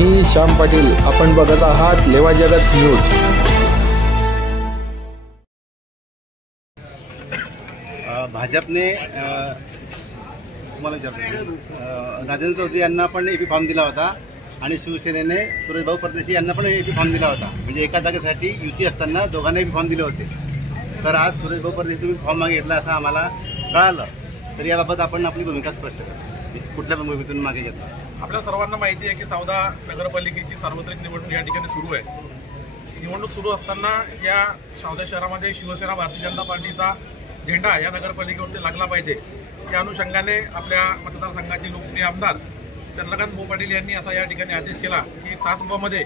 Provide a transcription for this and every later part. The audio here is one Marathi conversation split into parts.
मी श्याम पाटील, आपण बघत आहात लेवा जगत न्यूज। भाजपने राजेंद्र चौधरी यांना पण एपी फॉर्म दिला होता आणि शिवसेनेने सुरेशभाऊ परदेशी यांना पण एपी फॉर्म दिला होता। म्हणजे एका जागेसाठी युती असताना दोघांना एपी फॉर्म दिले होते। तर आज सुरेशभाऊ परदेशी तुम्ही फॉर्म मागे घेतला असं आम्हाला कळालं। तर याबाबत आपण आपली भूमिका स्पष्ट करा, कुठल्या भूमिकेतून मागे घेतला? आपल्या सर्वांना माहिती आहे की सावदा नगरपालिकेची सार्वत्रिक निवडणूक या ठिकाणी सुरू आहे। निवडणूक सुरू असताना या सावदा शहरामध्ये शिवसेना भारतीय जनता पार्टीचा झेंडा या नगरपालिकेवरती लागला पाहिजे या अनुषंगाने आपल्या मतदारसंघाचे लोकप्रिय आमदार चंद्रकांत भाऊ पाटील यांनी असा या ठिकाणी आदेश केला की 7 उपमध्ये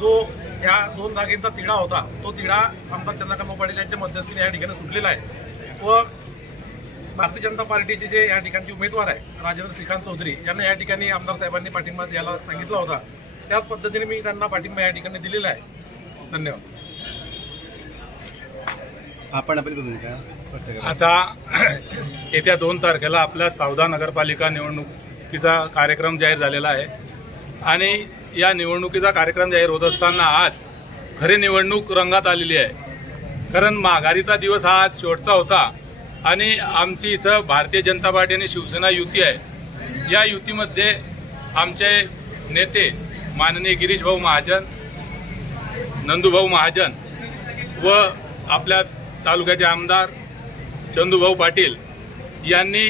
जो या 2 जागेचा तिढा होता तो तिढा आमदार चंद्रकांत भाऊ पाटील यांच्या मध्यस्थीने या ठिकाणी सुटलेला आहे व भारतीय जनता पार्टीचे जे या ठिकाणचे उमेदवार आहे राजेंद्र श्रीकांत चौधरी यांना या ठिकाणी आमदार साहेबांनी पाठिंबा द्यायला सांगितला होता। त्याच पद्धतीने मी त्यांना पाठिंबा या ठिकाणी दिलेला आहे। धन्यवाद। आपण आपली भूमिका आता येत्या 2 तारखेला आपल्या सावदा नगरपालिका निवडणुकीचा कार्यक्रम जाहीर झालेला आहे आणि या निवडणुकीचा कार्यक्रम जाहीर होत असताना आज खरी निवडणूक रंगात आलेली आहे। कारण माघारीचा दिवस हा आज शेवटचा होता आणि आमची इथं भारतीय जनता पार्टी आणि शिवसेना युती आहे। या युतीमध्ये आमचे नेते माननीय गिरीश भाऊ महाजन, नंदूभाऊ महाजन व आपल्या तालुक्याचे आमदार चंदूभाऊ पाटील यांनी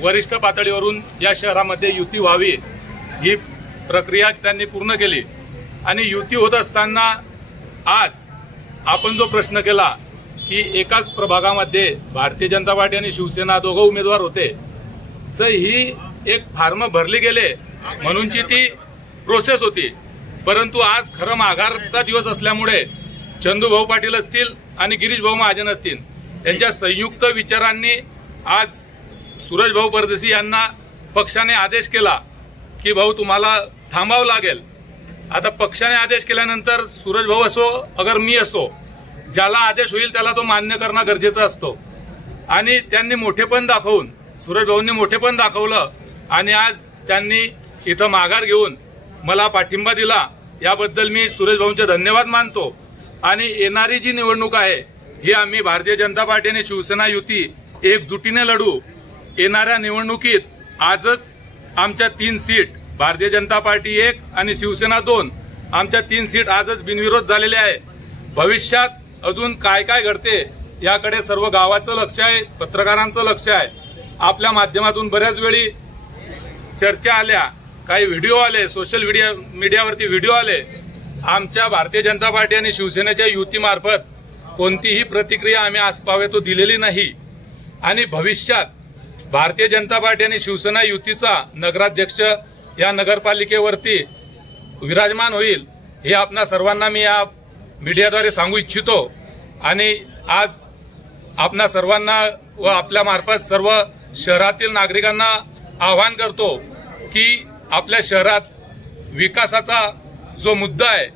वरिष्ठ पातळीवरून या शहरामध्ये युती व्हावी ही प्रक्रिया त्यांनी पूर्ण केली आणि युती होत असताना आज आपण जो प्रश्न केला की एकाच प्रभागामध्ये भारतीय जनता पार्टी आणि शिवसेना दोघं उमेदवार होते, तर ही एक फॉर्म भरली गेले म्हणूनची ती प्रोसेस होती। परंतु आज खरं माघारचा दिवस असल्यामुळे चंदूभाऊ पाटील असतील आणि गिरीश भाऊ महाजन असतील त्यांच्या संयुक्त विचारांनी आज सुरेशभाऊ परदेशी यांना पक्षाने आदेश केला की भाऊ तुम्हाला थांबावं लागेल। आता पक्षाने आदेश केल्यानंतर सुरेशभाऊ असो अगर मी असो, ज्याला आदेश होईल त्याला तो मान्य करणं गरजेचं असतो आणि त्यांनी मोठेपण दाखवून सुरेशभाऊंनी मोठेपण दाखवलं आणि आज त्यांनी इथं माघार घेऊन मला पाठिंबा दिला। याबद्दल मी सुरेशभाऊंचे धन्यवाद मानतो आणि येणारी जी निवडणूक आहे ही आम्ही भारतीय जनता पार्टी आणि शिवसेना युती एकजुटीने लढू। येणाऱ्या निवडणुकीत आजच आमच्या 3 सीट भारतीय जनता पार्टी 1 आणि शिवसेना 2 आमच्या 3 सीट आजच बिनविरोध झालेले आहे। भविष्यात अजून काय काय घडते याकडे सर्व गावाचं लक्ष आहे, पत्रकारांचं लक्ष आहे। आपल्या माध्यमातून बऱ्याच वेळी चर्चा आल्या, काही व्हिडिओ आले, सोशल मीडियावरती व्हिडिओ आले। आमच्या भारतीय जनता पार्टी आणि शिवसेनेच्या युतीमार्फत कोणतीही प्रतिक्रिया आम्ही आजपावे तो दिलेली नाही आणि भविष्यात भारतीय जनता पार्टी आणि शिवसेना युतीचा नगराध्यक्ष या नगरपालिकेवरती विराजमान होईल हे आपणा सर्वांना मी या मीडियाद्वारे सांगू इच्छितो आणि आज आपणा सर्वांना व आपल्या मार्फत सर्व शहरातील नागरिकांना आवाहन करतो की आपल्या शहरात विकासाचा जो मुद्दा आहे,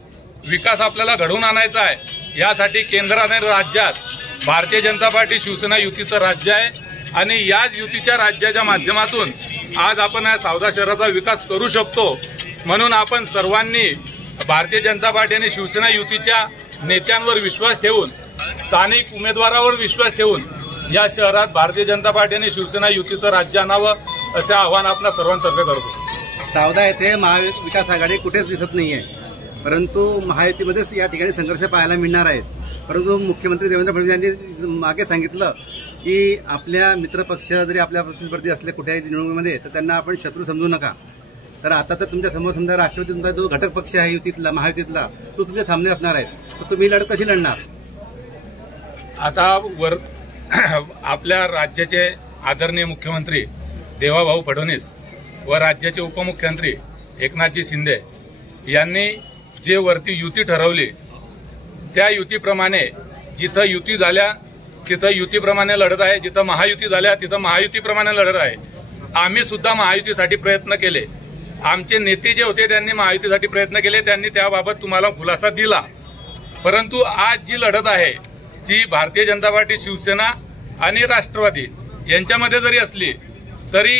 विकास आपल्याला घडवून आणायचा आहे, यासाठी केंद्रात आणि राज्यात भारतीय जनता पार्टी शिवसेना युतीचं राज्य आहे आणि याच युतीच्या राज्याच्या माध्यमातून आज आपण या सावदा शहराचा विकास करू शकतो। म्हणून आपण सर्वांनी भारतीय जनता पार्टी आणि शिवसेना युतीच्या नेत्यांवर विश्वास ठेवून, स्थानिक उमेदवारावर विश्वास ठेवून या शहरात भारतीय जनता पार्टी आणि शिवसेना युतीचं राज्य आणावं असे आवाहन आपण सर्वांतर्फे करतो। सावदा येथे महाविकास आघाडी कुठेच दिसत नाहीये, परंतु महायुतीमध्येच या ठिकाणी संघर्ष पाहायला मिळणार आहेत। परंतु मुख्यमंत्री देवेंद्र फडणवीस यांनी मागे सांगितलं की आपल्या मित्रपक्ष जरी आपल्या प्रतिस्पर्धी असले कुठल्याही निवडणुकीमध्ये तर त्यांना आपण शत्रू समजू नका। तर आता तर तुमच्या समोर समजा राष्ट्रवादी तुमचा जो घटक पक्ष आहे युतीतला, महायुतीतला, तो तुमच्या सामने असणार आहे, तर तुम्ही लढत कशी लढणार? आता आपल्या राज्याचे आदरणीय मुख्यमंत्री देवाभाऊ फडणवीस व राज्याचे उपमुख्यमंत्री एकनाथजी शिंदे यांनी जे वरती युती ठरवली त्या युतीप्रमाणे जिथं युती झाल्या तिथं युतीप्रमाणे लढत आहे, जिथं महायुती झाल्या तिथं महायुतीप्रमाणे लढत आहे। आम्ही सुद्धा महायुतीसाठी प्रयत्न केले, आमचे नेते जे होते त्यांनी महायुतीसाठी प्रयत्न केले, त्यांनी त्याबाबत तुम्हाला खुलासा दिला। परंतु आज जी लढत आहे जी भारतीय जनता पार्टी शिवसेना आणि राष्ट्रवादी यांच्यामध्ये जरी असली तरी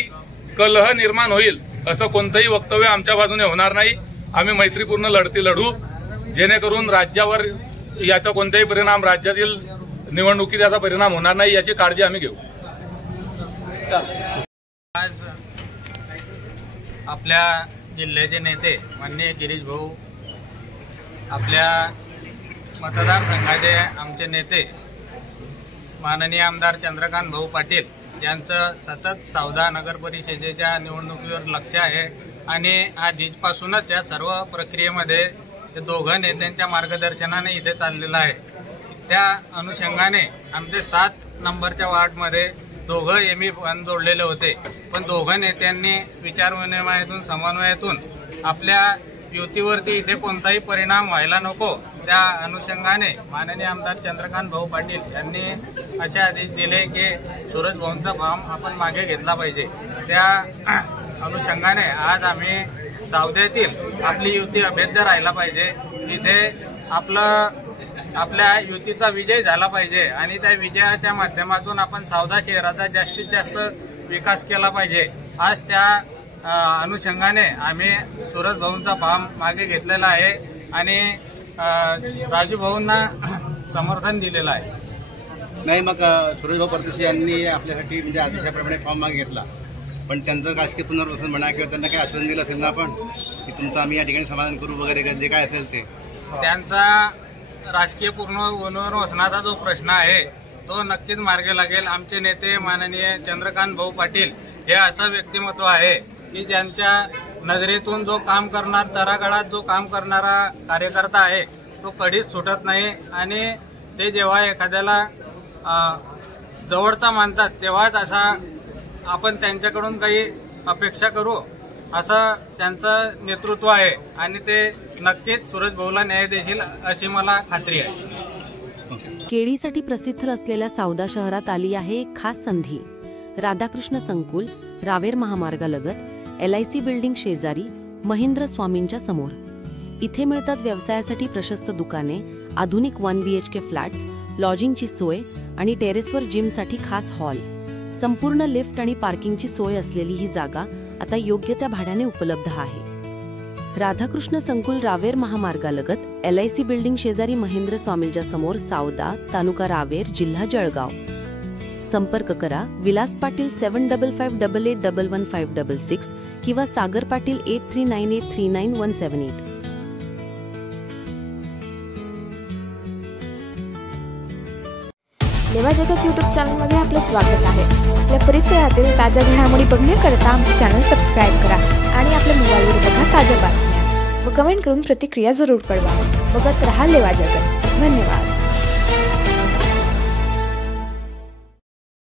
कलह निर्माण होईल असं कोणतंही वक्तव्य आमच्या बाजूने होणार नाही। आम्ही मैत्रीपूर्ण लढती लढू, जेणेकरून राज्यावर याचा कोणताही परिणाम, राज्यातील निवडणुकीत याचा परिणाम होणार नाही याची काळजी आम्ही घेऊ. आज आपल्या जिल्ह्याचे नेते माननीय गिरीश भाऊ, आपल्या मतदारसंघाचे आमचे नेते माननीय आमदार चंद्रकांत भाऊ पाटील यांचं सतत सावदा नगर परिषदेच्या निवडणुकीवर लक्ष आहे आणि आज इथपासूनच या सर्व प्रक्रियेमध्ये ते दोघं नेत्यांच्या मार्गदर्शनाने इथे चाललेलं आहे. त्या अनुषंगाने आमचे 7 नंबरच्या वार्डमध्ये दोघं एमई जोडलेले होते, पण दोघं नेत्यांनी विचारविनिमयातून, समन्वयातून आपल्या युतीवरती इथे कोणताही परिणाम व्हायला नको, त्या अनुषंगाने माननीय आमदार चंद्रकांत भाऊ पाटील यांनी असे आदेश दिले की सूरज भाऊंचा फॉर्म आपण मागे घेतला पाहिजे. त्या अनुषंगाने आज आम्ही सावद्यातील आपली युती अभेद्य राहायला पाहिजे, इथे आपल्या युतीचा विजय झाला पाहिजे आणि त्या विजयाच्या माध्यमातून आपण सावदा शहराचा जास्तीत जास्त विकास केला पाहिजे. आज त्या अनुषंगाने आम्ही सूरज भाऊंचा फॉर्म मागे घेतलेला आहे आणि राजू भाऊंना समर्थन दिलेलं आहे. नाही, मग सूरज भाऊ परदेशी यांनी आपल्यासाठी म्हणजे आदेशाप्रमाणे फॉर्म मागे घेतला, पण त्यांचं राजकीय पुनर्वसन म्हणा किंवा त्यांना काही आश्वासन दिलं असेल ना आपण की तुमचं आम्ही या ठिकाणी समाधान करू वगैरे, जे काय असेल ते. त्यांचा राजकीय पुनर्वसनाचा जो प्रश्न आहे तो नक्कीच मार्गी लागेल. आमचे नेते माननीय चंद्रकांत भाऊ पाटील हे असं व्यक्तिमत्व आहे की ज्यांच्या नजरेतून जो काम करणार, तळागाळात जो काम करणारा कार्यकर्ता आहे तो कधीच सुटत नाही आणि ते जेव्हा एखाद्याला जवळचा मानतात तेव्हाच असा आपण त्यांच्याकडून काही अपेक्षा करू, असं त्यांचं नेतृत्व आहे आणि ते नक्कीच सूरज भाऊला न्याय देतील अशी मला खात्री आहे. केळीसाठी प्रसिद्ध असलेल्या सावदा शहरात आली आहे एक खास संधी. राधाकृष्ण संकुल, रावेर महामार्गालगत, LIC बिल्डिंग शेजारी, महेंद्र स्वामींच्या समोर. इथे मिळतात व्यवसायासाठी प्रशस्त दुकाने, आधुनिक 1 BHK फ्लॅट्स, लॉजिंगची सोय आणि टेरेसवर जिमसाठी खास हॉल. संपूर्ण लिफ्ट आणि पार्किंगची सोय असलेली ही जागा आता योग्य त्या भाड्याने उपलब्ध आहे. राधाकृष्ण संकुल, रावेर महामार्गालगत, LIC बिल्डिंग शेजारी, महेंद्र स्वामींच्या समोर, सावदा, तालुका रावेर, जिल्हा जळगाव. संपर्क करा विलास पाटील 7558881156 किंवा सागर पाटील 8398391178. लेवा जगत यूट्यूब चॅनलमध्ये आपलं स्वागत आहे. आपल्या परिसरातील ताज्या घडामोडी बघण्याकरता आमचे चॅनल सबस्क्राईब करा आणि आपल्या मोबाईलवर बघा ताज्या बातम्या व कमेंट करून प्रतिक्रिया जरूर कळवा. बघत रहा लेवा जगत. धन्यवाद.